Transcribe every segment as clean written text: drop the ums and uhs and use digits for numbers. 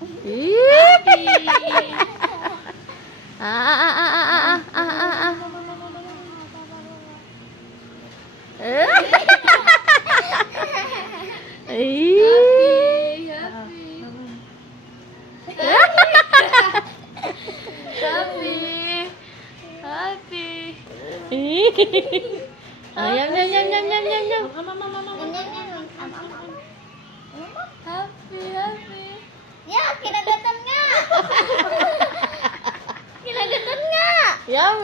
Happy! Ah. Happy! Yum. Happy! Ya, kinagatan nga! Kinagatan nga! Yum!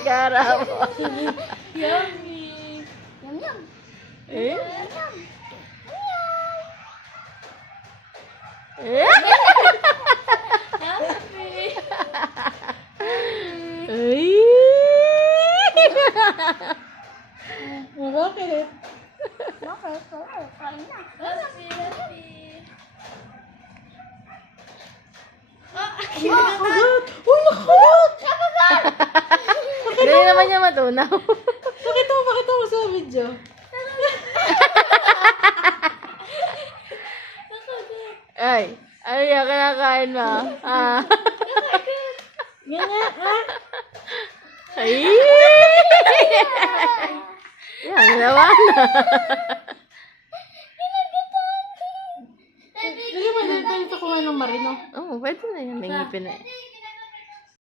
Garap. Yummy. Yum, yum. Eh? Yum. Bakit? Bakit? Kain na. Nakagat! Uy, nakagat! Hindi naman niya matunaw. Pakita mo sa video. Ay yung kinakain mo. Ganyan, ah. Ay! Yan, nawa na. Kinagatan. Hindi mo din pwede kumain ng marino. Oo, pwede na yan. May ngipin na yan.